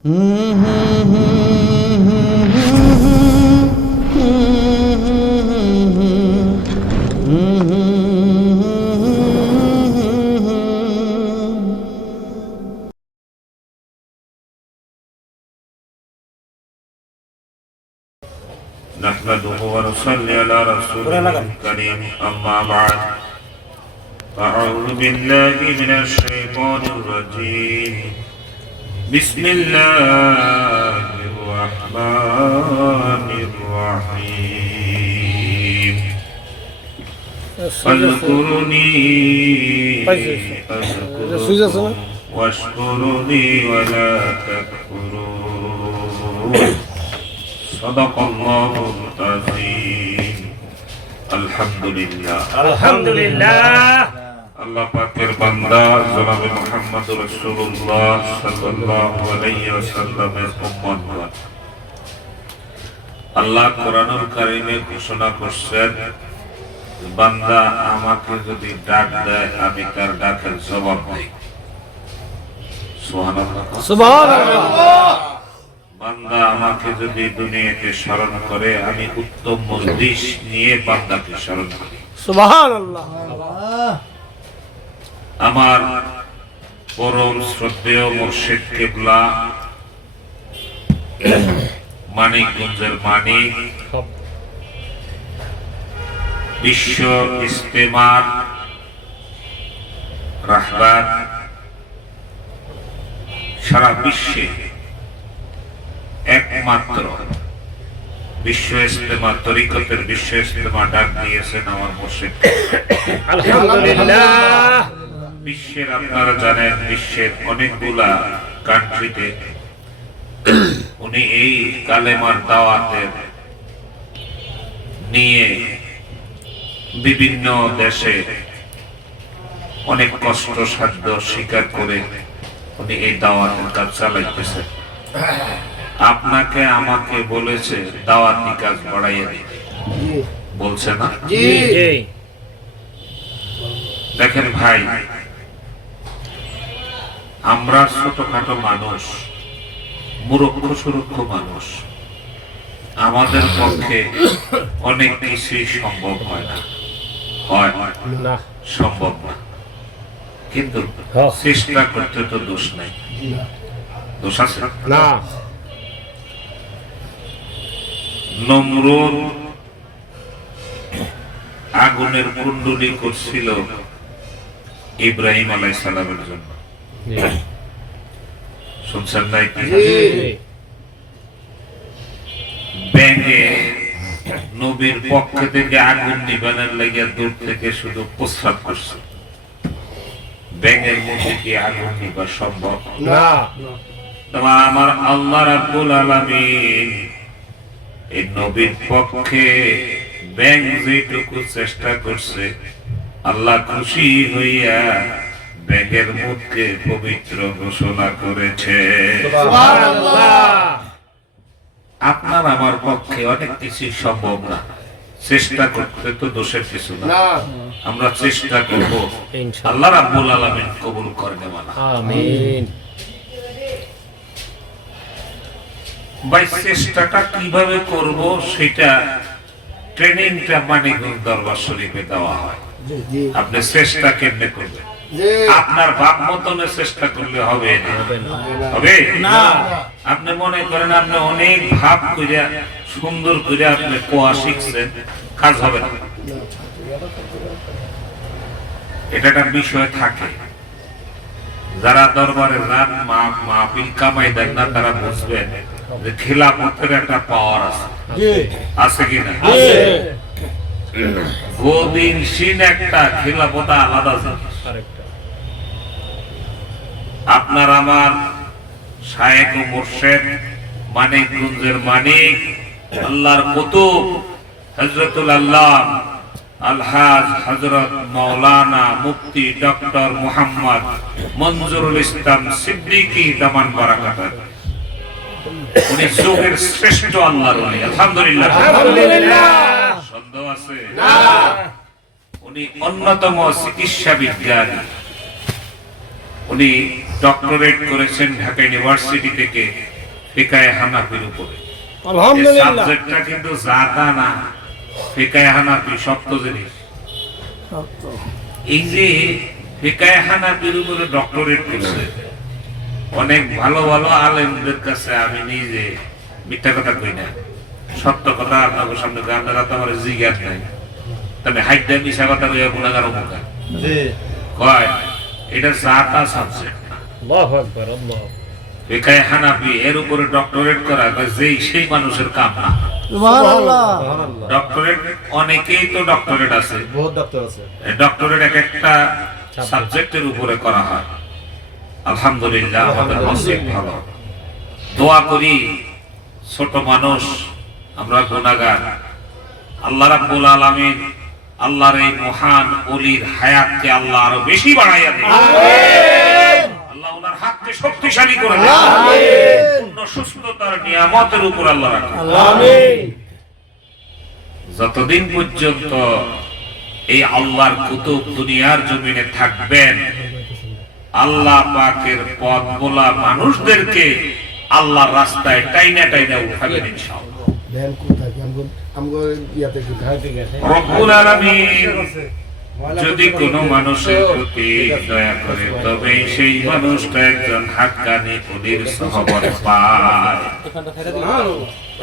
نحمده ونصلي على رسوله الكريم أما بعد أعوذ بالله من الشيطان الرجيم بسم الله الرحمن الرحيم فاذكرني أذكركم واشكرني ولا تكفرون صدق الله العظيم الحمد لله الحمد لله আল্লাহ পাকের বান্দা জনাবে মুহাম্মদ রাসূলুল্লাহ সাল্লাল্লাহু আলাইহি ওয়াসাল্লামের উম্মতগণ, আল্লাহ কোরআনুল কারীমে ঘোষণা করছেন, বান্দা আমাকে যদি ডাক দেয় আমি তার ডাকের জবাব দেই। সুবহানাল্লাহ সুবহানাল্লাহ। বান্দা আমাকে যদি দুনিয়াতে স্মরণ করে আমি উত্তম মজলিস নিয়ে বান্দাকে স্মরণ করি। সুবহানাল্লাহ। আমার পরম শ্রদ্ধেয় মুর্শিদ কিবলা মানিকগঞ্জের মানিক বিশ্ব ইস্তেমার রাহবার, সারা বিশ্বে একমাত্র বিশ্ব ইস্তেমা তরিকতের বিশ্ব ইস্তেমা ডাক দিয়েছেন আমার মুর্শিদ। আলহামদুলিল্লাহ। বিশ্বের আপনারা জানেন বিশ্বের অনেকগুলা কান্ট্রিতে উনি এই কালেমার দাওয়াতের নিয়ে বিভিন্ন দেশে অনেক কষ্ট সাধ্য স্বীকার করে উনি এই দাওয়াতের কাজ চালাইতেছেন। আপনাকে আমাকে বলেছে দাওয়াতি কাজ বাড়াইয়া দিতে, বলছে না? দেখেন ভাই, আমরা ছোটখাটো মানুষ, মূর্খ সুরক্ষ মানুষ, আমাদের পক্ষে অনেক কিছুই সম্ভব হয় না, হয় না, সম্ভব না, কিন্তু চেষ্টা করতে তো দোষ নাই, দোষ আছে না। নমরুদ আগুনের কুণ্ডলী করছিল ইব্রাহিম আলাইহিস সালামের জন্য, শুনছেন নাই? ব্যাঙে নবীর পক্ষ থেকে আগুন নিবানোর লাগিয়া দূর থেকে শুধু প্রস্রাব করছে। ব্যাঙের মধ্যে কি আগুন নিবা সম্ভব না? আমার আল্লাহ রাব্বুল আলামিন এই নবীর পক্ষে ব্যাঙ যেটুকু চেষ্টা করছে, আল্লাহ খুশি হইয়া ব্যাঙের মুখকে পবিত্র ঘোষণা করেছে। আপনার আমার পক্ষে অনেক কিছু সম্ভব না, চেষ্টা করতে তো দোষের কিছু না, আমরা চেষ্টা করব, আল্লাহ রাব্বুল আলামিন কবুল করেন। আমিন। ভাই, চেষ্টাটা কিভাবে করব সেটা ট্রেনিংটা মানিকগঞ্জ দরবার শরীফে দেওয়া হয়। আপনি চেষ্টা কেমনে করবেন? আপনার বাপ মতনে চেষ্টা করলে হবে না, হবে না। আপনি মনে করেন আপনি অনেক ভাব কইরা সুন্দর করে আপনি কোয়া শিখছেন, কাজ হবে না। এটা একটা বিষয় থাকে, যারা দরবারে যান মাহফিল কামাই দেন না, তারা বুঝবেন যে খিলাফতের একটা পাওয়ার আছে, আছে কিনা? গোদিন সিন একটা, খিলাফত আলাদা জিনিস। আপনার আমার শায়েখ ও মুর্শিদ মানিকগঞ্জের মানিক, আল্লাহর কুতুব হযরতুল আল্লাহ আলহাজ হযরত মাওলানা মুফতি ডক্টর মুহাম্মদ মনজুরুল ইসলাম সিদ্দিকী দামান বারাকাত, উনি যুগের শ্রেষ্ঠ আল্লাহর ওলি। আলহামদুলিল্লাহ। আলহামদুলিল্লাহ। সন্দেহ আছে? না। উনি অন্যতম চিকিৎসা বিজ্ঞানী, উনি ডক্টরেট করেছেন ঢাকা ইউনিভার্সিটি থেকে ফিকায়ে হানাফির উপরে। আলহামদুলিল্লাহ। সাবজেক্টটা কিন্তু জাতা না, ফিকায়ে হানাফি শক্ত জিনিস। এই যে ফিকায়ে হানাফির উপরে ডক্টরেট করছে, অনেক ভালো ভালো আলেমদের কাছে আমি নিজে মিথ্যা কথা কই না, সত্য কথা আপনাদের সামনে আপনারা তো আমার জিজ্ঞাস নাই, তবে হাইডা মিশা কথা কইয়া গুণাগার মুখা কয় এটা জাতা সাবজেক্ট না। আল্লাহু আকবার। আল্লাহ। ফিকায়ে হানাফি এর উপরে ডক্টরেট করা যেই সেই মানুষের কাম না। সুবহানাল্লাহ। ডক্টরেট অনেকেই তো ডক্টরেট আছে, বহুত ডক্টর আছে। ডক্টরেট এক একটা সাবজেক্টের উপরে করা হয়। আলহামদুলিল্লাহ আমাদের নসিব ভালো। দোয়া করি ছোট মানুষ আমরা গুনাহগার, আল্লাহ রাব্বুল আলামিন আল্লাহর এই মহান ওলির হায়াতকে আল্লাহ আরো বেশি বাড়াইয়া দেন। আল্লাহ ওনার হাতকে শক্তিশালী করে দেন। পূর্ণ সুস্থতার নিয়ামতের উপর আল্লাহ রাখেন। আমিন। যতদিন পর্যন্ত এই আল্লাহর কুতুব দুনিয়ার জমিনে থাকবেন, আল্লাহ পাকের পথ বলা মানুষদেরকে আল্লাহর রাস্তায় টাইনা টাইনা উঠাবেন ইনশাআল্লাহ। দেন কোথায় আমগো ইয়াতে কি রব্বুল আলামিন যদি কোনো মানুষের প্রতি দয়া করে তবে সেই মানুষটা একজন হাক্কানি ওলির সহবত পায়।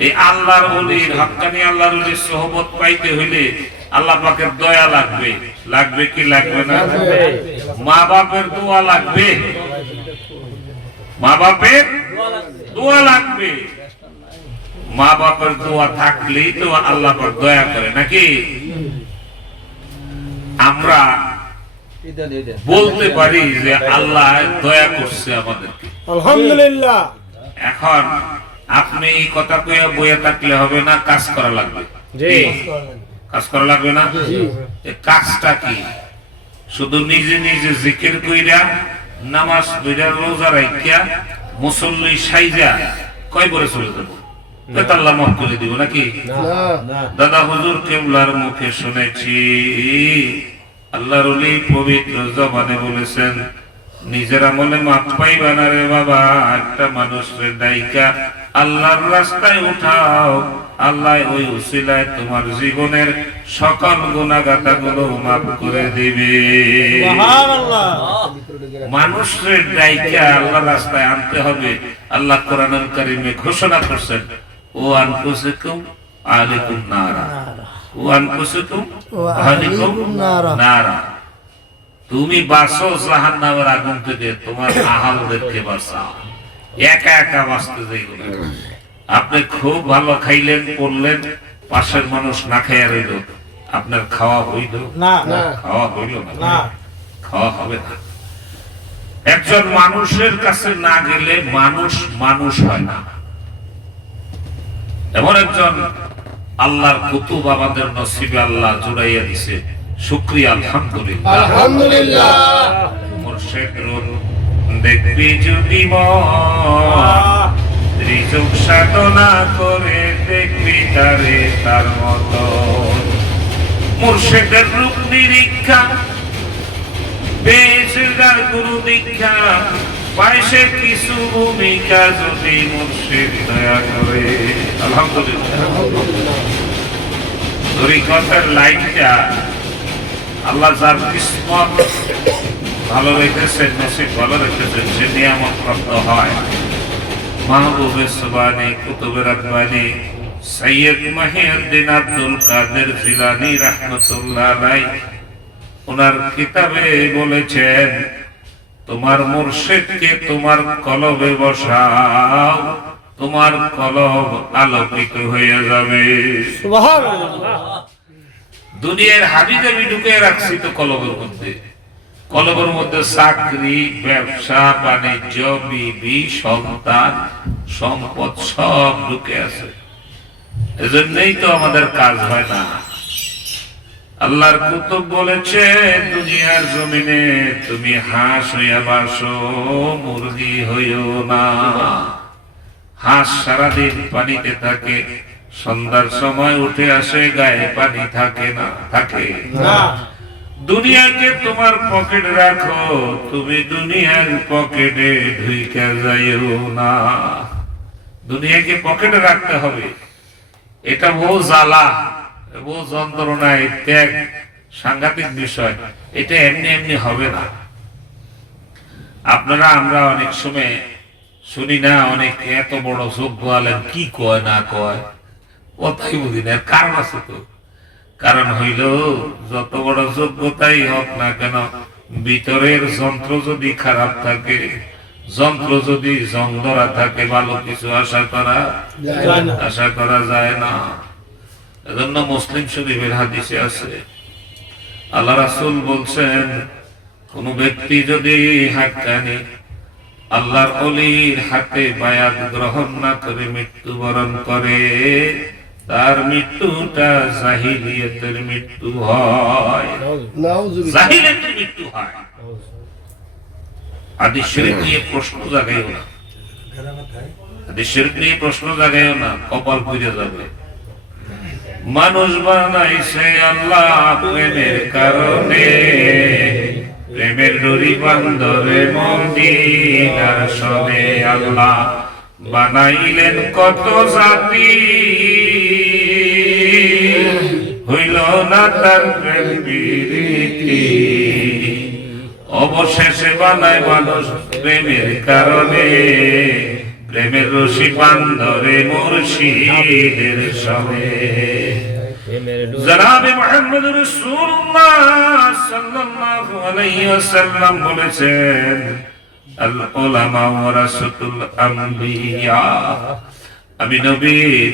এই আল্লাহর ওলির হাক্কানি আল্লাহর ওলির সহবত পাইতে হইলে আল্লাহ পাকের দয়া লাগবে, লাগবে কি লাগবে না? মা বাপের দোয়া লাগবে, মা বাপের দোয়া লাগবে। মা বাপের দোয়া থাকলেই তো আল্লাহ পাক দয়া করে নাকি? আমরা বলতে পারি যে আল্লাহ দয়া করছে আমাদেরকে। আলহামদুলিল্লাহ। এখন আপনি এই কথা কইয়া বইয়া থাকলে হবে না, কাজ করা লাগবে। জি। কাজ করা লাগবে না? এই কাজটা কি? শুধু নিজে নিজে জিকির কইরা নামাজ পড়া রোজা রাখিয়া মুসল্লি সাইজা কয় করে চলে যাবো? তো আল্লাহ মাফ করে দিব নাকি? না দাদা হুজুর কেবলার মুখে শুনেছি আল্লাহর ওলি পবিত্র জবানে বলেছেন, নিজের আমলে মাপ পাইবা না রে বাবা, একটা মানুষের দায়িকা আল্লাহর রাস্তায় উঠাও, আল্লাহ ওই উসিলায় তোমার জীবনের সকল গুনাহগাতাগুলো মাফ করে দিবে। সুবহানাল্লাহ। মানুষের দায়িকা আল্লাহর রাস্তায় আনতে হবে। আল্লাহ কোরআনুল কারীমে ঘোষণা করছেন, ও আনফুসুকুম আলাইকুম নারা, ও আনফুসুকুম আলাইকুম নারা। তুমি বাঁচো জাহান্নামের আগুন থেকে, তোমার আহালদেরকে বাঁচাও। একা একা বাঁচতে যাইও না। আপনি খুব ভালো খাইলেন পড়লেন, পাশের মানুষ না খাইয়া রইল, আপনার খাওয়া হইল না। খাওয়া হইল না। না, খাওয়া হবে না। একজন মানুষের কাছে না গেলে মানুষ মানুষ হয় না। এমন একজন আল্লাহর কুতুব আমাদের নসিবে আল্লাহ জুড়াইয়া দিছে, শুকরিয়া আলহামদুলিল্লাহ। আলহামদুলিল্লাহ। মুর্শিদ রূপ দেখবি যদি ত্রিযোগ সাধনা করে দেখবি তারে তার মতো। মুর্শিদের রূপ নিরীক্ষা বেশিরভাগ গুরু দীক্ষা পাইছে কিছু ভূমিকা যদি মুর্শিদ দয়া করে। আলহামদুলিল্লাহ। তরিকতের লাইনটা আল্লাহ যার কিসমত ভালো রেখেছেন, নসিব ভালো রেখেছেন, সে নিয়ামত প্রাপ্ত হয়। মাহবুবে সুবহানি কুতুবে রাব্বানি সৈয়দ মহিউদ্দিন আব্দুল কাদের জিলানী রাহমাতুল্লাহ আলাইহি ওনার কিতাবে বলেছেন, তোমার মুর্শিদকে তোমার কলবে বসাও, তোমার কলব আলোকিত হয়ে যাবে। সুবহানাল্লাহ। দুনিয়ার হাবিজাবি ঢুকে রাখছি তো কলবের মধ্যে, কলবের মধ্যে চাকরি, ব্যবসা বাণিজ্য, বিবি, সন্তান, সম্পদ সব ঢুকে আছে। এজন্যই তো আমাদের কাজ হয় না। আল্লাহর কুতুব বলেছে, দুনিয়ার জমিনে তুমি হাঁস হইয়া বাসো, মুরগি হইও না। হাঁস সারাদিন পানিতে থাকে, সন্ধ্যার সময় উঠে আসে, গায়ে পানি থাকে না, থাকে না। দুনিয়াকে তোমার পকেটে রাখো, তুমি দুনিয়ার পকেটে ঢুইকা যাইও না। দুনিয়াকে পকেটে রাখতে হবে, এটা বহু জ্বালা, বহু যন্ত্রণা, ত্যাগ, সাংঘাতিক বিষয়। এটা এমনি এমনি হবে না। আপনারা আমরা অনেক সময় শুনি না, অনেক এত বড় যোগ্য আলেম কি কয় না কয়, কথাই বুঝি না। কারণ আছে তো, কারণ হইল যত বড় যোগ্যতাই হোক না কেন, ভিতরের যন্ত্র যদি খারাপ থাকে, যন্ত্র যদি জং ধরা থাকে, ভালো কিছু আশা করা যায় না। এজন্য মুসলিম শরীফের হাদিসে আছে, আল্লাহ রাসূল বলছেন, কোন ব্যক্তি যদি হাক্কানি আল্লাহর ওলির হাতে বায়াত গ্রহণ না করে মৃত্যুবরণ করে, তার মৃত্যুটা জাহিলিয়াতের মৃত্যু হয়, জাহিলিয়াতের মৃত্যু হয়। হাদিস শরীফ নিয়ে প্রশ্ন জাগাইও না, হাদিস শরীফ নিয়ে প্রশ্ন জাগাইও না, কপাল পুড়ে যাবে। মানুষ বানাইছে আল্লাহ প্রেমের কারণে, প্রেমের ডোরি বান্দরে মদিনার সনে। আল্লাহ বানাইলেন কত জাতি, হইল না তার প্রেম প্রীতি, অবশেষে বানায় মানুষ প্রেমের কারণে, প্রেমের রশি বান্দরে মুর্শিদের সনে। জনাবে মুহাম্মদ রাসূলুল্লাহ সাল্লাল্লাহু আলাইহি ওয়াসাল্লাম বলেছেন, আল উলামা ওয়ারাসাতুল আমবিয়া, আমি নবীর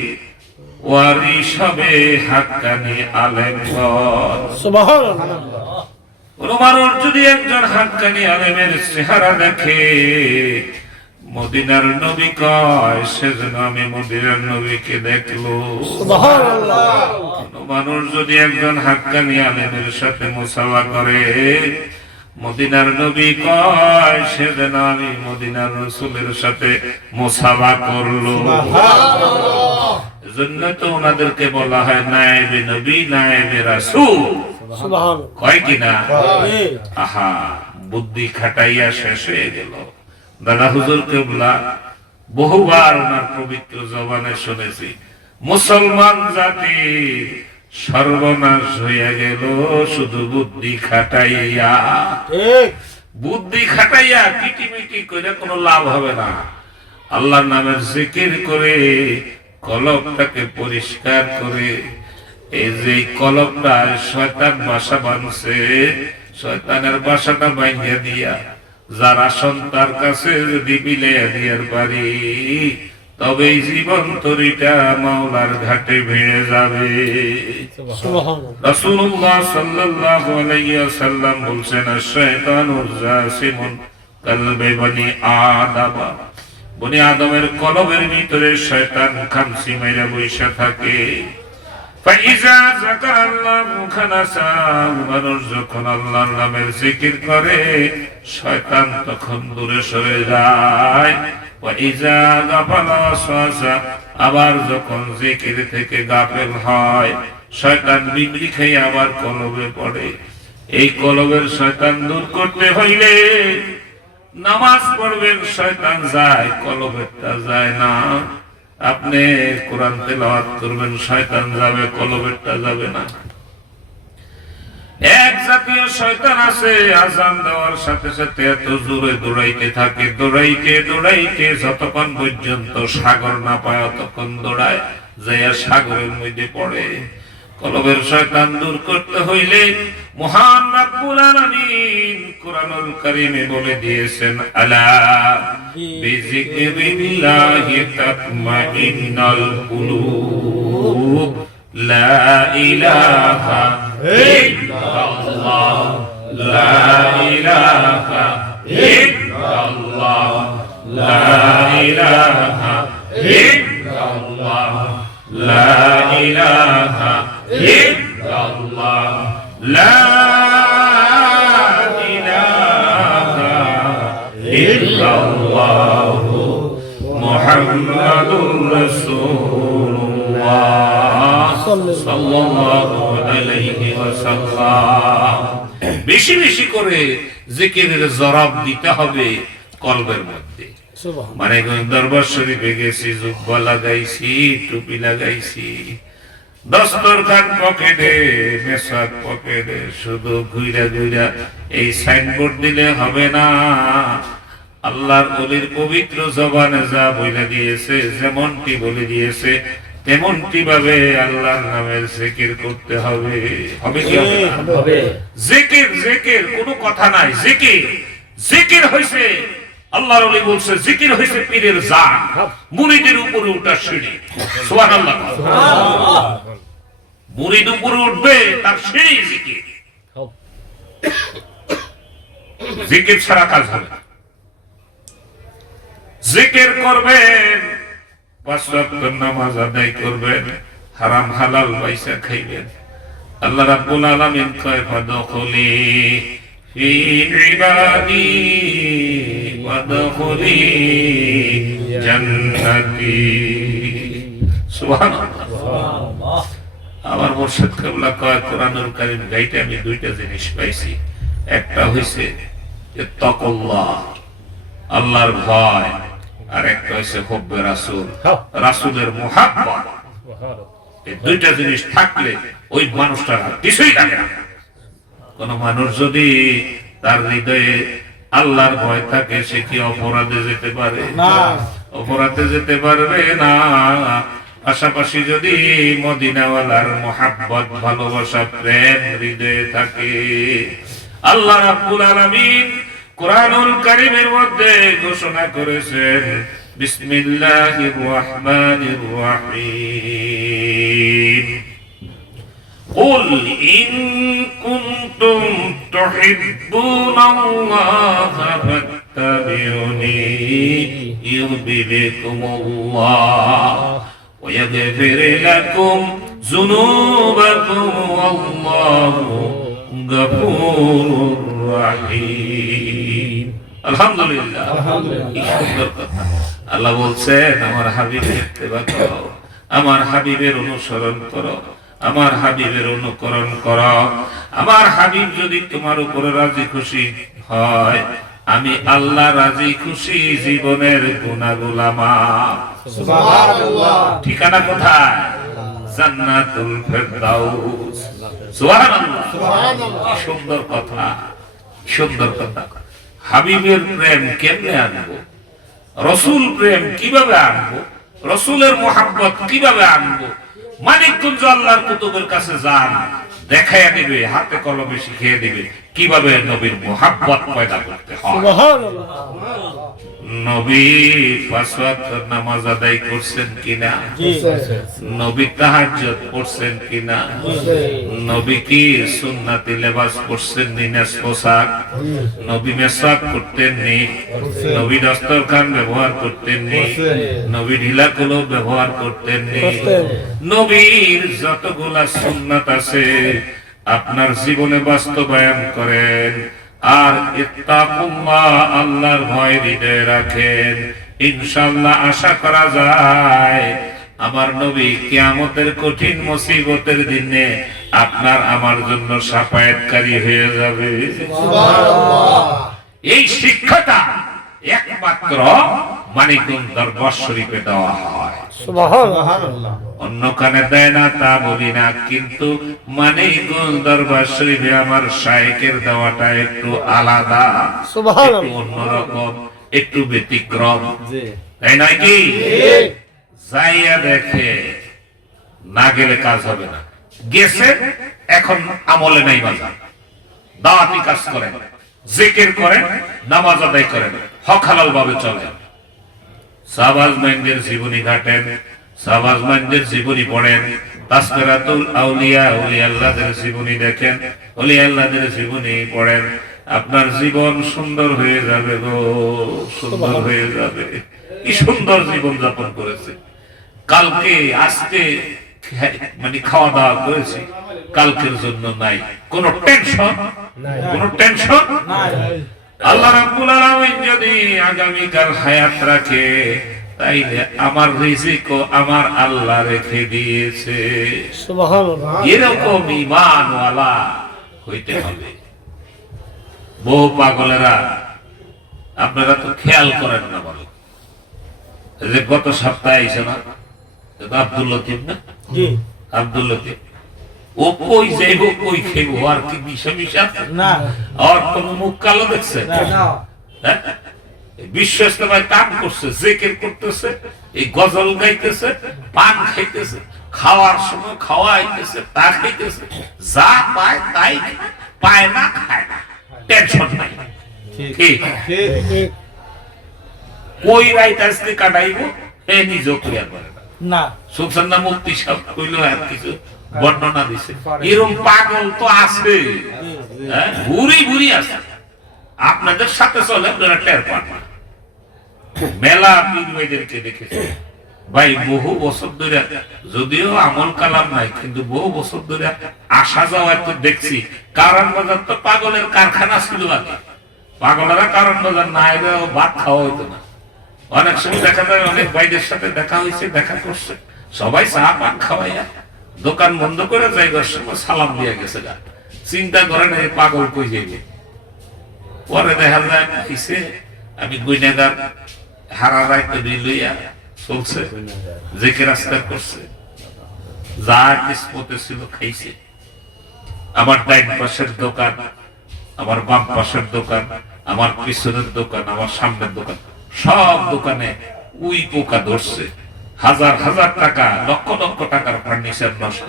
ওয়ারিস হবে হাক্কানি আলেমগণ। সুবহানাল্লাহ। কোন মানুষ যদি একজন হাক্কানি আলেমের চেহারা দেখে, মদিনার নবী কয়, সেজন্য আমি মদিনার নবীকে দেখলো। সুবহানাল্লাহ। কোন মানুষ যদি একজন হাক্কানি আলেমের সাথে মুসাফা করে, মদিনার নবী কয়, সেজন্য আমি মদিনার রাসূলের সাথে মুসাফা করলো। এজন্য তো ওনাদেরকে বলা হয় নায়েবে নবী, নায়েবে রাসূল। সুবহানাল্লাহ। কয় কিনা? আহা, বুদ্ধি খাটাইয়া শেষ হয়ে গেল। দাদা হুজুর কেবলা বহুবার ওনার পবিত্র জবানে শুনেছি, মুসলমান জাতি সর্বনাশ হইয়া গেল শুধু বুদ্ধি খাটাইয়া। বুদ্ধি খাটাইয়া কিটিমিটি করে কোনো লাভ হবে না। আল্লাহর নামের জিকির করে কলবটাকে পরিষ্কার করে, এই যে কলবটা শয়তান বাসা বাঁধছে, শয়তানের বাসাটা বাইন্ধা দিয়া যার আসন তার কাছে যদি মিলাইয়া দিয়ার পারি, তবে জীবন তরিটা মাওলার ঘাটে ভেঙে যাবে। রাসূলুল্লাহ সাল্লাল্লাহু আলাইহি ওয়াসাল্লাম বলছেন, আশ-শায়তানুর জাসিমুন কালবে বনি আদম, বনি আদমের কলবের ভিতরে শয়তান খামসি মাইরা বইসা থাকে। ফাইজা যাকারাল্লাহু খানাসা, মানুষ যখন আল্লাহর নামের জিকির করে, শয়তান তখন দূরে সরে যায়। ওয়াইজা গাফালা ওয়াসওয়াসা, আবার যখন জিকির থেকে গাফেল হয়, শয়তান বিগড়ি খেয়ে আবার কলবে পড়ে। এই কলবের শয়তান দূর করতে হইলে নামাজ পড়বেন, শয়তান যায়, কলবেরটা যায় না। আপনি কোরআন তেলাওয়াত করবেন, শয়তান যাবে, কলবেরটা যাবে না। এক জাতীয় শয়তান আছে, আযান দেওয়ার সাথে সাথে এত জোরে দৌড়াইতে থাকে, দৌড়াইতে দৌড়াইতে যতক্ষণ পর্যন্ত সাগর না পায় ততক্ষণ দৌড়ায়, যাইয়া সাগরের মধ্যে পড়ে। কলবের শয়তান দূর করতে হইলে মহান রব্বুল আলামিন কুরআনুল কারীমে বলে দিয়েছেন, আলা বিযিকরিল্লাহি তাতমাইন্নাল কুলুব, লা ইলাহা ইল্লাল্লাহ, লা ইলাহা ইল্লাল্লাহ, লা ইলাহা ইল্লাল্লাহ, লা ইলাহা ইল্লাল্লাহ, লা ইলাহা ইল্লাল্লাহ, মুহাম্মাদুর রাসূলুল্লাহ সাল্লাল্লাহু আলাইহি ওয়াসাল্লাম। বেশি বেশি করে জিকিরের জরাব দিতে হবে কলবের মধ্যে। সুবহান মানিকগঞ্জ দরবার শরীফে গেছি, জুব্বা লাগাইছি, টুপি লাগাইছি, দস্তরখান পকেটে, মেসাক পকেটে, শুধু ঘুইরা ঘুইরা এই সাইনবোর্ড দিলে হবে না। আল্লাহর ওলির পবিত্র জবানে যা বলে দিয়েছে, যেমনটি বলে দিয়েছে তেমনটি ভাবে আল্লাহর নামের জিকির করতে হবে। হবে কি হবে না? হবে। জিকির জিকির কোনো কথা নাই। জিকির জিকির হইছে, আল্লাহর ওলি বলছে জিকির হইছে পীরের জান, মুরিদের উপরে ওঠা সিঁড়ি। সুবহানাল্লাহ। মুরিদ উপরে উঠবে তার সিঁড়ি জিকির। জিকির ছাড়া কাজ হবে না। জিকির করবেন, পাঁচ ওয়াক্ত নামাজ আদায় করবেন, হারাম হালাল পয়সা খাইবেন। আল্লাহ রাব্বুল আলামিন কয় ফাদখুলি ফি ইবাদি ওয়াদখুলি জান্নাতি। সুবহানাল্লাহ। আমার মুর্শিদ কেবলা কয় কোরআনুল কারীম গাইতে আমি দুইটা জিনিস পাইছি। একটা হইছে ইত্তাকুল্লাহ, আল্লাহর ভয়, আর একটা হইছে হুব্বে রাসূল, রাসূলের মুহাব্বত। এই দুইটা জিনিস থাকলে ওই মানুষটার আর কিছুই লাগে না। কোন মানুষ যদি তার হৃদয়ে আল্লাহর ভয় থাকে, সে কি অপরাধে যেতে পারে? না, অপরাধে যেতে পারবে না। পাশাপাশি যদি মদিনাওয়ালার মুহাব্বত, ভালোবাসা, প্রেম হৃদয়ে থাকে, আল্লাহ রাব্বুল আলামিন কুরআনুল কারীমের মধ্যে ঘোষণা করেছেন, বিসমিল্লাহির রহমানির রহিম, কুল ইন কুনতুম তুহিব্বুনাল্লাহা ফাত্তাবিউনি ইউহবিবকুমুল্লাহ ওয়া ইয়াগফির লাকুম যুনুবাকুম ওয়াল্লাহু গফুরুর রহিম। আলহামদুলিল্লাহ। কি সুন্দর কথা। আল্লাহ বলছেন আমার হাবিবের ইত্তেবা করো, আমার হাবিবের অনুসরণ করো, আমার হাবিবের অনুকরণ করো। আমার হাবিব যদি তোমার উপরে রাজি খুশি হয়, আমি আল্লাহ রাজি খুশি জীবনের গুনাহগুলো মাফ। সুবহানাল্লাহ। ঠিকানা কোথায়? জান্নাতুল ফেরদাউস। সুবহানাল্লাহ। সুবহানাল্লাহ। কি সুন্দর কথা, সুন্দর কথা। হাবিবের প্রেম কেমনে আনবো? রসুল প্রেম কিভাবে আনবো? রসুলের মুহাব্বত কিভাবে আনবো? মানিকগঞ্জ আল্লাহর কুতুবের কাছে যান, দেখাইয়া দিবে, হাতে কলমে শিখিয়ে দিবে কিভাবে নবীর মুহাব্বত পয়দা করতে হয়। সুবহানাল্লাহ। নবী পাঁচ ওয়াক্ত নামাজ আদায় করছেন কিনা? জি, নবী তাহাজ্জুদ পড়ছেন কিনা? নবী কি সুন্নাতি লেবাস পড়ছেন নি, নেস পোশাক? নবী মেসাক করতেন নি? নবী দস্তরখান ব্যবহার করতেন নি? নবী ঢিলা কুলো ব্যবহার করতেন নি? করতেন। নবীর যতগুলা সুন্নাত আছে আপনার জীবনে বাস্তবায়ন করেন, আর ইত্তাকুল্লাহ, আল্লাহর ভয় হৃদয়ে রাখেন। ইনশাআল্লাহ আশা করা যায় আমার নবী কিয়ামতের কঠিন মুসিবতের দিনে আপনার আমার জন্য শাফায়াতকারী হয়ে যাবে। সুবহানাল্লাহ। এই শিক্ষাটা একমাত্র মানিকগঞ্জ দরবার শরীফে দেওয়া হয়, সুবহানাল্লাহ। সুবহানাল্লাহ। অন্য কানে দেয় না তা বলি না, কিন্তু মানিকগঞ্জ দরবার শরীফে আমার শায়েখের দেওয়াটা একটু আলাদা, সুবহানাল্লাহ। একটু অন্যরকম, একটু ব্যতিক্রম, জি। তাই নয় কি? যাইয়া দেখে, না গেলে কাজ হবে না। গেছে, এখন আমলে নাই বাজার। দাওয়াতি কাজ করেন, জিকির করেন, নামাজ আদায় করেন, হক হালাল ভাবে চলেন। শাহবাজ মাইন্দের জীবনী ঘাটেন, শাহবাজ মাইন্দের জীবনী পড়েন, তাসকিরাতুল আউলিয়া, ওলি আল্লাহদের জীবনী দেখেন, ওলি আল্লাহদের জীবনী পড়েন। আপনার জীবন সুন্দর হয়ে যাবে গো, সুন্দর হয়ে যাবে। কি সুন্দর জীবন যাপন করেছে। কালকে আজকে মানে খাওয়া দাওয়া করেছি, কালকের জন্য নাই কোনো টেনশন, কোনো টেনশন নাই। আল্লাহ রাব্বুল আলামিন যদি আগামীকাল হায়াত রাখে, তাইলে আমার রিজিকও আমার আল্লাহ রেখে দিয়েছে। সুবহানাল্লাহ। এরকম ঈমানওয়ালা হইতে হবে। বহু পাগলেরা আপনারা তো খেয়াল করেন না, বলে যে গত সপ্তাহে আইছে না আব্দুল লতিফ না জি আব্দুল লতিফ ও কই যাইব কই খাইব আর কি মিশা মিশা না আর কোন মুখ কালো দেখছে না হ্যাঁ? বিশ্ব ইস্তেমায় কাম করছে জিকির করতেছে এই গজল গাইতেছে পান খাইতেছে খাওয়ার সময় খাওয়াইতেছে তা খাইতেছে যা পায় তাই খায়, পায় না খায় না টেনশন নাই ঠিক ঠিক কই রাইত আজকে কাটাইব এ নিজেও ক্লিয়ার করে না না সুলতান মুফতি সাহেব কইলো আর কিছু বর্ণনা দিছে এরকম পাগল তো আছে হ্যাঁ ভুরি ভুরি আছে আপনাদের সাথে চলে আপনারা টের পান না। মেলা পীর ভাইদেরকে দেখেছি ভাই বহু বছর ধরে যদিও আমল কালাম নাই কিন্তু বহু বছর ধরে আসা যাওয়া তো দেখছি কারণ বাজার তো পাগলের কারখানা ছিল আগে পাগলেরা কারণ বাজার না এলে ভাত খাওয়া হইতো না অনেক সময় দেখা যায় অনেক ভাইদের সাথে দেখা হয়েছে দেখা করছে সবাই চা পান খাওয়াইয়া দোকান বন্ধ করে যাইবার সময় সালাম দিয়ে গেছে গা চিন্তা করেন এই পাগল কই যাইবে পরে দেখা যায় কিসে আমি গুইনাগার হারা রায় লইয়া চলছে জেকে রাস্তা করছে যা কিসমতে ছিল খাইছে আমার ডাইন পাশের দোকান আমার বাম পাশের দোকান আমার পিছনের দোকান আমার সামনের দোকান সব দোকানে উই পোকা ধরছে হাজার হাজার টাকা লক্ষ লক্ষ টাকার ফার্নিচার নষ্ট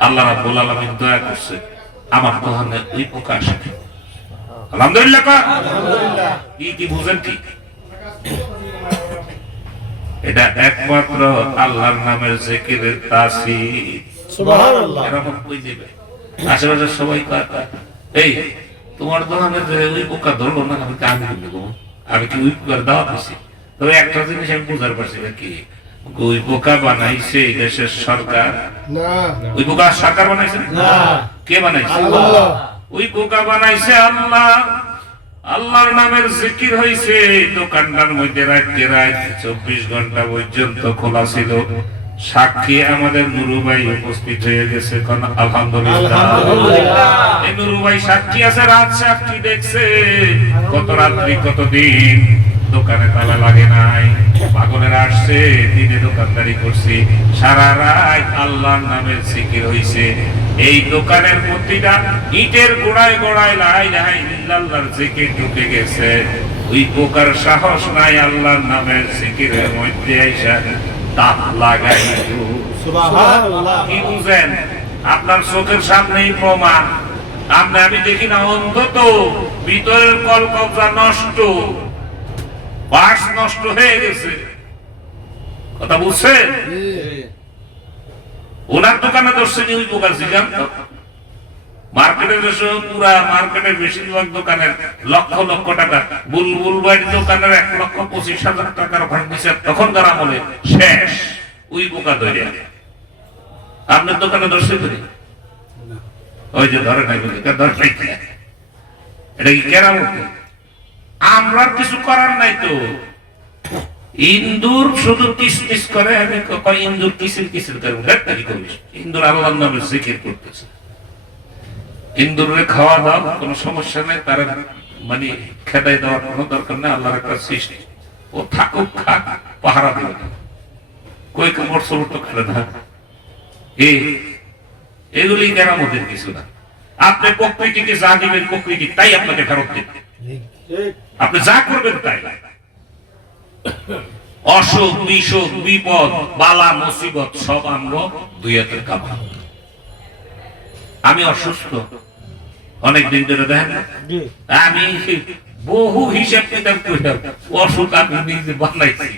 আল্লাহ রাব্বুল আলামিন দয়া করছে আমার দোকানে উই পোকা আসে আলহামদুলিল্লাহ কি বুঝেন কি এটা একমাত্র আল্লাহর নামের জিকিরের তাসির সুবহানাল্লাহ এরকম কই দিবে আশেপাশে সবাই কয় এই তোমার দোকানে যে ওই পোকা ধরলো না আমি কাম করবো আমি কি ওই পোকার দাওয়া দিছি তবে একটা জিনিস আমি বুঝার পারছি না কি ওই পোকা বানাইছে এই দেশের সরকার না ওই পোকা সরকার বানাইছে না কে বানাইছে আল্লাহ ওই পোকা বানাইছে আল্লাহ আল্লাহর নামের জিকির হইছে দোকানটার মধ্যে রাখতে রাত 24 ঘন্টা পর্যন্ত খোলা ছিল সাক্ষী আমাদের নুরু ভাই উপস্থিত হয়ে গেছে কোন আলহামদুলিল্লাহ এই নুরু ভাই সাক্ষী আছে রাত সাক্ষী দেখছে কত রাত্রি কত দিন দোকানে তালা লাগে নাই পাগলের আসছে দিনে দোকানদারি করছি সারা রাত আল্লাহর নামের জিকির হইছে এই দোকানের প্রতিটা ইটের গোড়ায় গোড়ায় লা ইলাহা ইল্লাল্লাহর জিকির ঢুকে গেছে ওই পোকার সাহস নাই আল্লাহর নামের জিকিরের মধ্যে আইসা তাপ লাগাইতো সুবহানাল্লাহ কি বুঝেন আপনার চোখের সামনেই প্রমাণ আমি দেখি না অন্ধ তো ভিতরের কলকবজা নষ্ট বাস নষ্ট হয়ে গেছে কথা বুঝছেন ওনার দোকানে ধরছে ওই পোকার সিগাম তো মার্কেটের পুরা মার্কেটের বেশিরভাগ দোকানের লক্ষ লক্ষ টাকা বুলবুল বাড়ির দোকানের 1,25,000 টাকার ফার্নিচার তখনকার আমলে শেষ ওই পোকা ধরে আপনার দোকানে ধরছে ধরে ওই যে ধরে নাই বলে ধরে নাই এটা কি কেরামত আমরা কিছু করার নাই তো ইন্দুর শুধু কিসমিস করে আমি ইন্দুর কিসির কিসির করিস ইন্দুর আল্লাহর নামে জিকির করতেছে ইন্দুরে খাওয়া দাওয়া কোনো সমস্যা নেই তার মানে খেদাই দেওয়ার কোনো দরকার নেই আল্লাহর একটা সৃষ্টি ও থাকুক খাক পাহারা দেবে না কই কামড় সবর তো খেলে না এগুলি কেরামতের কিছু না আপনি প্রকৃতিকে যা দিবেন প্রকৃতি তাই আপনাকে ফেরত দেবে আপনি যা করবেন তাই অসুখ বিসুখ বিপদ বালা মুসিবত সব আমরা দুই হাতের কামাল আমি অসুস্থ অনেকদিন ধরে দেখেন আমি বহু হিসাব কিতাব করলাম অসুখ আমি নিজে বানাইছি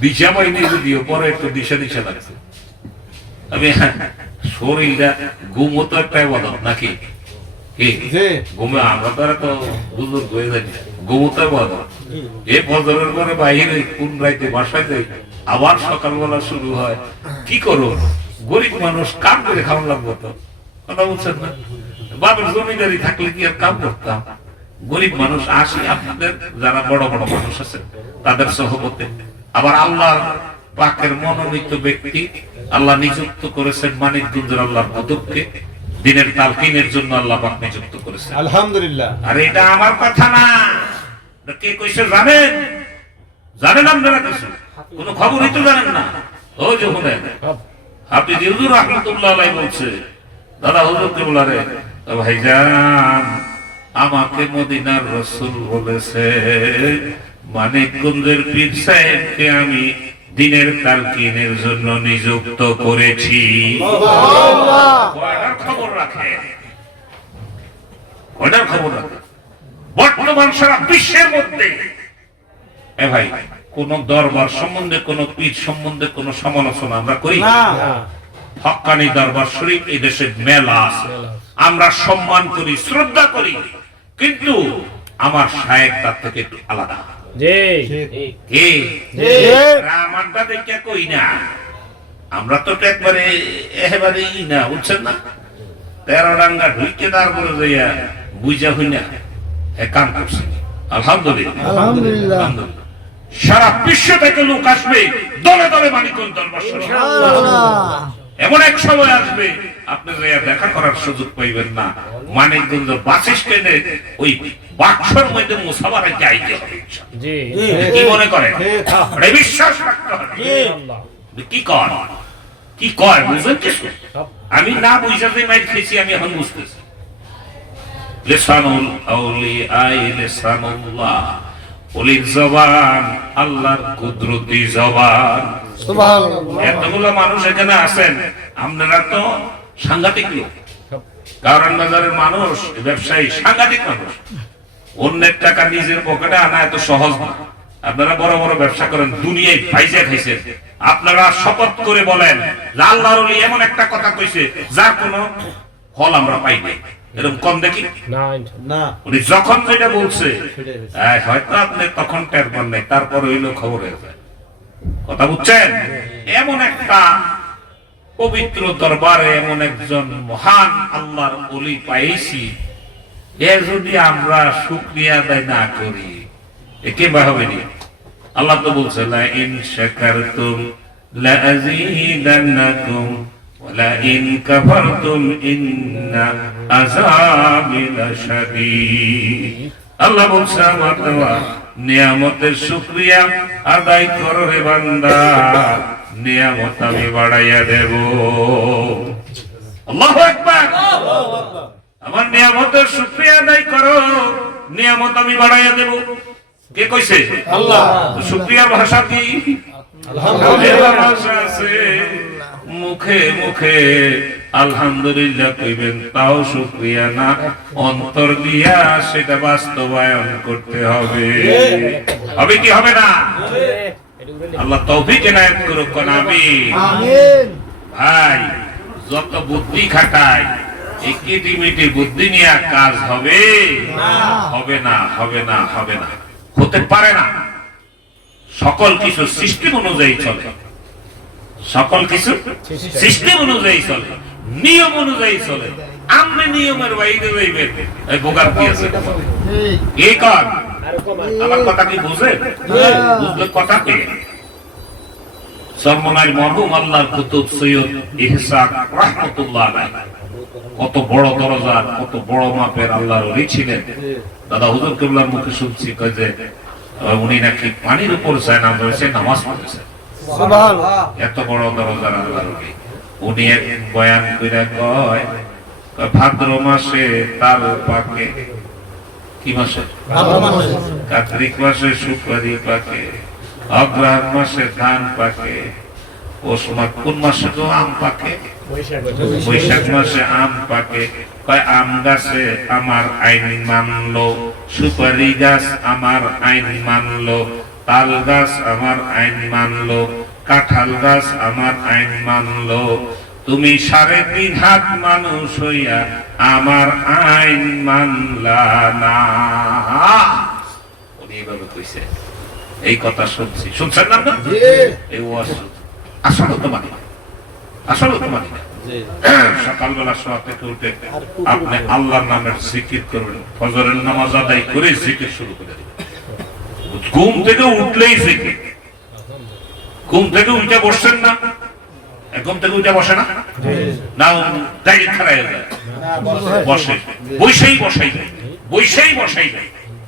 দিশা পাইনি যদিও পরে একটু দিশা দিশা লাগছে আমি শরীরটা ঘুমো তো একটা বদল নাকি ঘুমে আমরা তো তো বুজুর্গ হয়ে যাই ঘুমোতে বদল এই ফজরের পরে বাইরে কোন রাইতে বাসায় যাই আবার সকালবেলা শুরু হয় কি করো গরিব মানুষ কাম করে খাওয়া লাগবো তো কথা বলছেন না বাবার জমিদারি থাকলে কি আর কাম করতাম গরিব মানুষ আসি আপনাদের যারা বড় বড় মানুষ আছে তাদের সহমতে আবার আল্লাহ পাকের মনোনীত ব্যক্তি আল্লাহ নিযুক্ত করেছেন মানিকগঞ্জের আল্লাহর মদককে দিনের তালকিনের জন্য আল্লাহ পাক নিযুক্ত করেছেন আলহামদুলিল্লাহ আর এটা আমার কথা না কে কইছে জানেন জানেন আপনারা কিছু? কোনো খবরই তো জানেন না। ও যখন আপনি হুজুর রাহমাতুল্লাহ আলাইহি বলছে, দাদা হুজুর কিবলা রে, ভাইজান আমাকে মদিনার রাসূল বলেছে মানিকগঞ্জের পীর সাহেবকে আমি দিনের তালকিনের জন্য নিযুক্ত করেছি। কয়টার খবর রাখে, কয়টার খবর রাখে? বর্তমান সারা বিশ্বের মধ্যে এ ভাই কোন দরবার সম্বন্ধে, কোন পীর সম্বন্ধে কোন সমালোচনা আমরা করি না। হক্কানি দরবার শরীফ এই দেশে মেলা আছে, আমরা সম্মান করি, শ্রদ্ধা করি, কিন্তু আমার শায়েখ তার থেকে একটু আলাদা। আমারটা দেখে কই না, আমরা তো একবারে একেবারেই না, বুঝছেন না? 13 ডাঙ্গা ঢুকে তারপরে যাইয়া বুঝা হই না কাম করছি। আলহামদুলিল্লাহ, আলহামদুলিল্লাহ। সারা বিশ্ব থেকে লোক আসবে দলে দলে মানিকগঞ্জ দরবার শরীফ। এমন এক সময় আসবে আপনি দেখা করার সুযোগ পাইবেন না। মানিকগঞ্জ বাস স্ট্যান্ডে ওই বাক্সর মধ্যে মুসাফারে যাইতে হবে। কি মনে করেন? বিশ্বাস রাখতে হবে। কি কর, কি কয় বুঝেন কিছু? আমি না বুঝাতে মাইর খেয়েছি, আমি এখন বুঝতেছি। লিসানুল আউলিয়া লিসানুল্লাহ, ওলির জবান আল্লাহর কুদরতি জবান। সুবহানাল্লাহ। এতগুলো মানুষ এখানে আছেন, আপনারা তো সাংঘাতিক লোক। কারণ বাজারের মানুষ, ব্যবসায়ী সাংঘাতিক মানুষ। অন্যের টাকা নিজের পকেটে আনা এত সহজ না। আপনারা বড় বড় ব্যবসা করেন, দুনিয়ায় ভাইজা খাইছেন। আপনারা শপথ করে বলেন যে আল্লাহর ওলি এমন একটা কথা কইছে যার কোনো ফল আমরা পাই নাই। এরকম কম দেখি না। উনি যখন যেটা বলছে হয়তো আপনি তখন টের পান নাই, তারপর হইলো খবর হয়ে যায়। কথা বুঝছেন? এমন একটা পবিত্র দরবারে এমন একজন মহান আল্লাহর ওলি পাইছি, এর যদি আমরা শুকরিয়া আদায় না করি একে বা হবে না। আল্লাহ তো বলছে লা ইন শাকারতুম লা আযীদান্নাকুম ওয়া লা ইন কাফারতুম ইন্না আযাবি লাশাদীদ। আল্লাহ বলছে আমার দেওয়া নিয়ামতের শুকরিয়া আদায় করো রে বান্দা, নিয়ামত আমি বাড়াইয়া দেব। আল্লাহু আকবার। আমার নিয়ামতের শুকরিয়া আদায় করো, নিয়ামত আমি বাড়াইয়া দেব। কে কইছে? আল্লাহ। শুকরিয়ার ভাষা কি? আলহামদুলিল্লাহ। ভাষা আছে, মুখে মুখে আলহামদুলিল্লাহ কইবেন, তাও শুকরিয়া না, অন্তর দিয়া সেটা বাস্তবায়ন করতে হবে। হবে কি হবে না? আল্লাহ তৌফিক এনায়েত করুক। আমিন আমিন। ভাই যত বুদ্ধি খাটায় একটিমিটি বুদ্ধি নিয়ে কাজ হবে না, হবে না, হবে না, হবে না, হতে পারে না। সকল কিছু সিস্টেম অনুযায়ী চলে, সকল কিছু সিস্টেম অনুযায়ী চলে, নিয়ম অনুযায়ী চলে। আপনি নিয়মের বাইরে যাইবেন, এই বোকার কি আছে? এই কর, আমার কথা কি বুঝে? বুঝলে কথা কি? সর্বনাই মরহুম আল্লাহর কুতুব সৈয়দ ইহসান রাহমাতুল্লাহ আলাইহি কত বড় দরজার, কত বড় মাপের আল্লাহর ওলি ছিলেন। দাদা হুজুর কিবলার মুখে শুনছি কয় যে উনি নাকি পানির উপর যায় না, বসে নামাজ পড়তেছেন। সুবহানাল্লাহ। এত বড় দরজার আল্লাহর ওলি। উনি এক বয়ান কইরা কয় ভাদ্র মাসে তাল পাকে, কি মাসে? কার্তিক মাসে সুপারি পাকে, অগ্রহায়ণ মাসে ধান পাকে, পৌষ মাস কোন মাসে তো আম পাকে? বৈশাখ মাসে আম পাকে। কয় আম গাছে আমার আইন মানলো, সুপারি গাছ আমার আইন মানলো, তাল গাছ আমার আইন মানলো, কাঁঠাল গাছ আমার আইন মানলো। তুমি 3.5 হাত মানুষ হইয়া আমার আইন মানলা না। উনি এভাবে কইছে। এই কথা শুনছি, শুনছেন না? এই ওয়াজ আসলে তো মানি না, আসলে তো মানি না। সকালবেলা শোয়া থেকে উঠে আপনি আল্লাহর নামের জিকির করবেন, ফজরের নামাজ আদায় করে জিকির শুরু করে দিবেন। ঘুম থেকে উঠলেই জিকির। ঘুম থেকে উঠে বসছেন না? ঘুম থেকে উঠে বসে না? না ডাইরেক্ট খাড়া হয়ে যায়? বসে, বসেই বসাই যায়, বসেই বসাই যায়।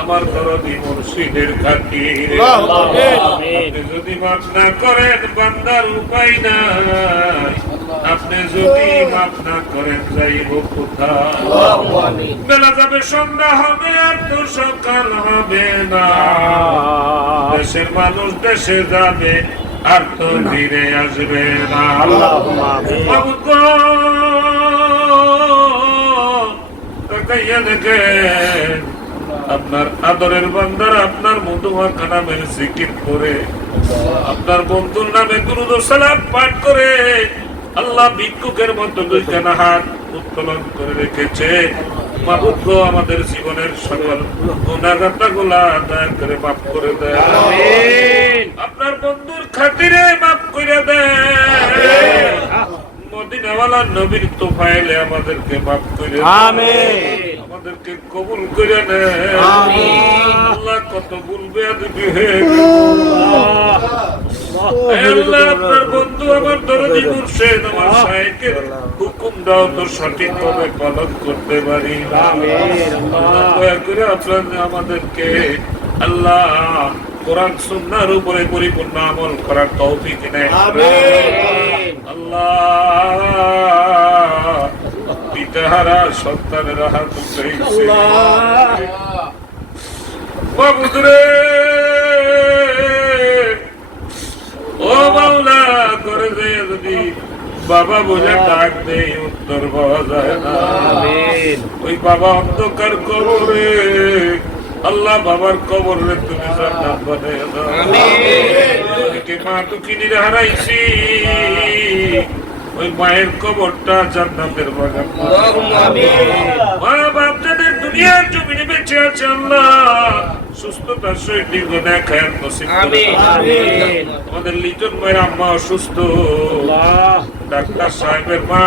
আমার দরদি মুর্শিদের খাতিরে আপনি যদি মাফ না করেন বান্দার উপায় নাই, আপনি যদি মাফ না করেন যাইব কোথায়? বেলা যাবে সন্ধ্যা হবে আর তো সকাল হবে না, দেশের মানুষ দেশে যাবে আর তো ফিরে আসবে না। মাবুদ গো, তাকাইয়া দেখেন আপনার আদরের বান্দারা আপনার মধুমাখা নামের জিকির করে, আপনার বন্ধুর নামে দুরূদ ও সালাম পাঠ করে আল্লাহ ভিক্ষুকের মতো দুইখানা হাত উত্তোলন করে রেখেছে। মাবুদ গো, আমাদের জীবনের সকল গুনাহগাতাগুলা দয়া করে মাফ করে দেন। আপনার বন্ধুর খাতিরে মাফ করে দেন। মদিনাওয়ালার নবীর তোফায়েলে আমাদেরকে মাফ করে দেন। আমাদেরকে কবুল করে নেন। আল্লাহ কত বলবে আজকে আল্লাহ, আপনার বন্ধু আমার দরদি মুর্শিদ আমার শাইখের হুকুম দাও তো সঠিকভাবে পালন করতে পারি। আল্লাহ দয়া করে আপনার আমাদেরকে আল্লাহ কোরআন সুন্নাহর উপরে পরিপূর্ণ আমল করার তৌফিক দেন। আল্লাহ পিতাহারা সন্তানের হাত উঠাইছে, মাবুদ রে ও মাওলা করে দে, যদি বাবা বলে ডাক দে উত্তর পাওয়া যায় না। ওই বাবা অন্ধকার কবরে, আল্লাহ বাবার কবরে তুমি জান্নাত বানায় দাও। অনেকে মা দুঃখিনীরা হারাইছি, ওই মায়ের কবরটা জান্নাতের বাগান। মা বাপ যাদের দুনিয়ার জমিনে বেঁচে আছে আল্লাহ সুস্থতার সহিত দীর্ঘ দেখায় নসিব করে দাও। আমাদের লিটন ভাইয়ের আম্মা অসুস্থ, ডাক্তার সাহেবের মা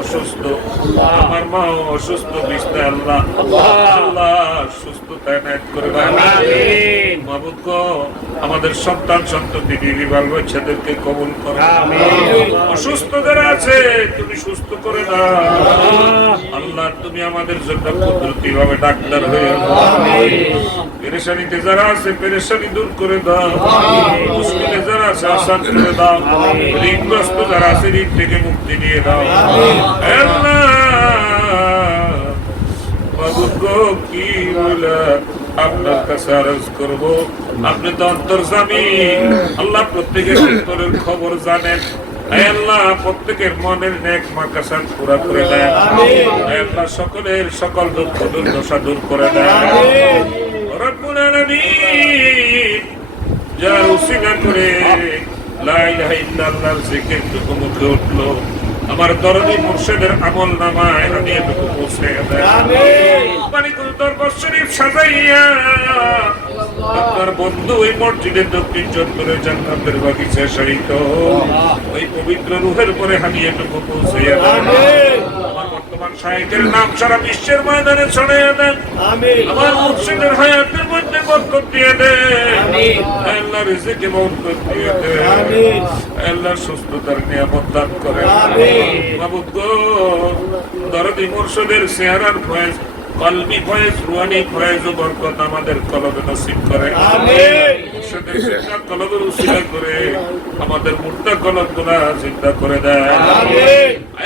অসুস্থ, আমার মা অসুস্থ, বিছনায় আল্লাহ আল্লাহ সুস্থতা এনায়েত করে দাও। মাবুদ গো, আমাদের সন্তান সন্ততি বিবি বাল বাচ্চাদেরকে কবুল করো। অসুস্থ যারা আছে তুমি সুস্থ করে দাও আল্লাহ। তুমি আমাদের জন্য কুদরতি ভাবে ডাক্তার হয়ে পেরেশানিতে যারা আছে পেরেশানি দূর করে দাও, মুশকিলে যারা আছে আসান করে দাও, ঋণগ্রস্ত যারা আছে ঋণ থেকে মুক্তি দিয়ে দাও আল্লাহ। মাবুদ গো, কি বলে আপনার কাছে আরজ করব, আপনি তো অন্তর্যামী আল্লাহ, প্রত্যেকের অন্তরের খবর জানেন। আল্লাহ প্রত্যেকের মনের নেক মাকাসাত পুরা করে দেন। আল্লাহ সকলের সকল দুঃখ দুর্দশা দূর করে দেন। রব্বুল আলামিন যার উসিলা করে লা ইলাহা ইল্লাল্লাহর জিকির টুকু মুখে উঠলো, আমার দরদি মুর্শিদের আমল নামায় আমি এটুকু পৌঁছে দেন। মানিকুল দরবার শরীফ সাজাইয়া আপনার বন্ধু ওই মসজিদের দক্ষিণ চত্বরে জান্নাতের বাগিচায় শায়িত ওই পবিত্র রূহের পরে আমি এটুকু পৌঁছে দেন। আমার বর্তমান শাইখের নাম সারা বিশ্বের ময়দানে ছড়িয়ে দেন। আমার মুর্শিদের হায়াতের মধ্যে বরকত দিয়ে দেন। আল্লাহ রিজিকে বরকত দিয়ে দেন। আল্লাহ সুস্থতার নিয়ামত দান করেন। মাবুদ গো, দরদি মুর্শিদের চেহারার ফয়েজ, কলবি ফয়েজ, রুহানি ফয়েজ ও বরকত আমাদের কলবে নসিব করেন। মুর্শিদের চেহারা কলবের উসিলা করে আমাদের মুর্দা কলবগুলা জিন্দা করে দেন।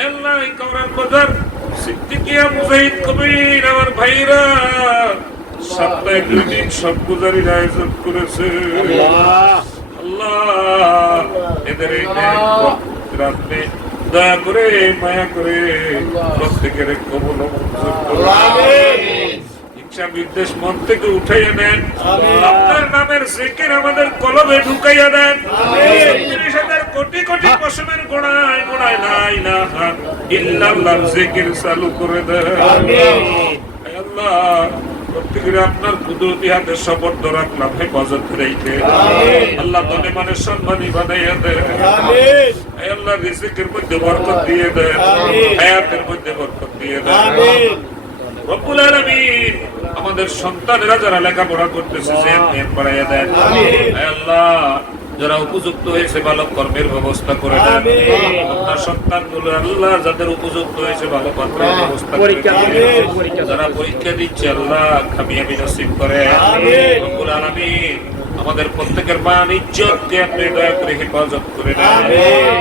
আল্লাহ এই কবরের বাজার সিদ্দিকিয়া মুজাহিদ কবির আমার ভাইরা সপ্তাহে 2 দিন সব গুজারির আয়োজন করেছে আল্লাহ। এদের এই রাত্রে দয়া করে মায়া করে প্রত্যেকের কবুল মঞ্জুর করুন। ইচ্ছা বিদ্বেষ মন থেকে উঠাইয়া দেন। আপনার নামের জিকির আমাদের কলবে ঢুকাইয়া দেন। 30,000 কোটি কোটি পশমের গোড়ায় গোড়ায় লা ইলাহা ইল্লাল্লাহর জিকির চালু করে দেন। আল্লাহ প্রত্যেকের আপনার কুদরতি হাতে সবর্দ রাখলাম, হেফাজত রেখে আল্লাহ দনে মানে সম্মানী বানাইয়া দেন। আল্লাহ রিজিকের মধ্যে বরকত দিয়ে দেন, হায়াতের মধ্যে বরকত দিয়ে দেন। রব্বুল আলামিন আমাদের সন্তানেরা যারা লেখাপড়া করতেছে জ্ঞান বাড়াইয়া দেন। আল্লাহ যারা উপযুক্ত হয়েছে ভালো কর্মের ব্যবস্থা করে দেন। আমিন। আপনার সন্তানগুলো আল্লাহ যাদের উপযুক্ত হয়েছে ভালো কর্মের ব্যবস্থা করে পরীক্ষা দেন। দিবে। যারা পরীক্ষা দিচ্ছে আল্লাহ কামিয়াবি নসিব করে। আমিন। রব্বুল আলামিন আমাদের প্রত্যেকের মান ইজ্জতকে আপনি দয়া করে হেফাজত করে দেন। আমিন।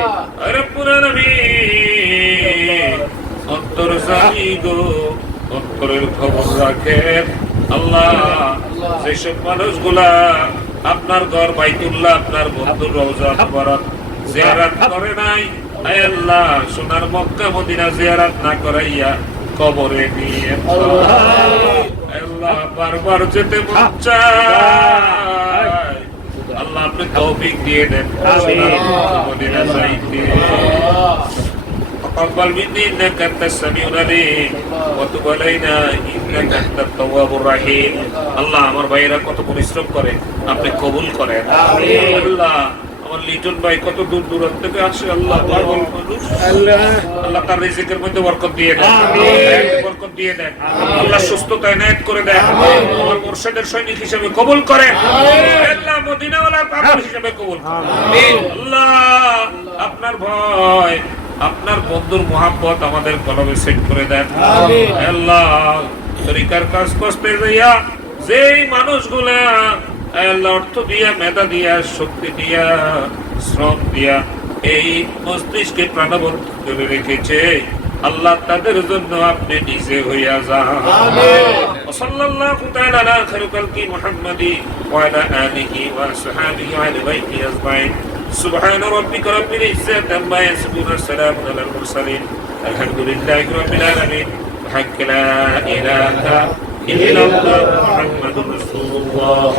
রব্বুল আলামিন অন্তর জানি গো, অন্তরের খবর রাখেন আল্লাহ। যেসব মানুষগুলা আপনার ঘর বাইতুল্লাহ, আপনার বন্ধুর রওজা মুবারক জিয়ারত করে নাই, আয় আল্লাহ সোনার মক্কা মদিনা জিয়ারত না করাইয়া কবরে নিয়ে আল্লাহ বারবার যেতে মন চায়, আল্লাহ আপনি তৌফিক দিয়ে দেন সোনার মক্কা মদিনা যাইতে। تقبل مني انك انت السميع العليم وتب علينا انك انت التواب الرحيم। আল্লাহ আমার ভাইরা কত পরিশ্রম করে, আপনি কবুল করেন। আমিন। আল্লাহ আমার লিটন ভাই কত দূর দূরান্ত থেকে আসে, আল্লাহ দুর্বল মানুষ, আল্লাহ তার রিজিকের মধ্যে বরকত দিয়ে দেন, হায়াতে বরকত দিয়ে দেন, আল্লাহ সুস্থতা এনায়েত করে দেন। আমার মুর্শিদের সৈনিক হিসেবে কবুল করেন, আল্লাহ মদিনাওয়ালার পাগল হিসেবে কবুল করেন। আল্লাহ আপনার ভয়, আপনার বন্ধুর মোহাব্বত আমাদের কলমে সেট করে দেন। আল্লাহ তরিকার কাজ করতে যাইয়া যেই মানুষগুলা আল্লাহ অর্থ দিয়া, মেধা দিয়া, শক্তি দিয়া, শ্রম দিয়া এই মস্তিষ্কে প্রাণবন্ত করে রেখেছে, আল্লাহ তাদের জন্য আপনি নিজে হইয়া যান। সাল্লাল্লাহু তাআলা আলা খায়রুল খালকি মুহাম্মাদি ওয়া আলা আলিহি ওয়া আসহাবিহি ওয়া আহলি বাইতি আজমাইন। سبحان ربك رب العزة عما يصفون والسلام على المرسلين الحمد لله رب العالمين وحق لا إله إلا الله محمد رسول الله.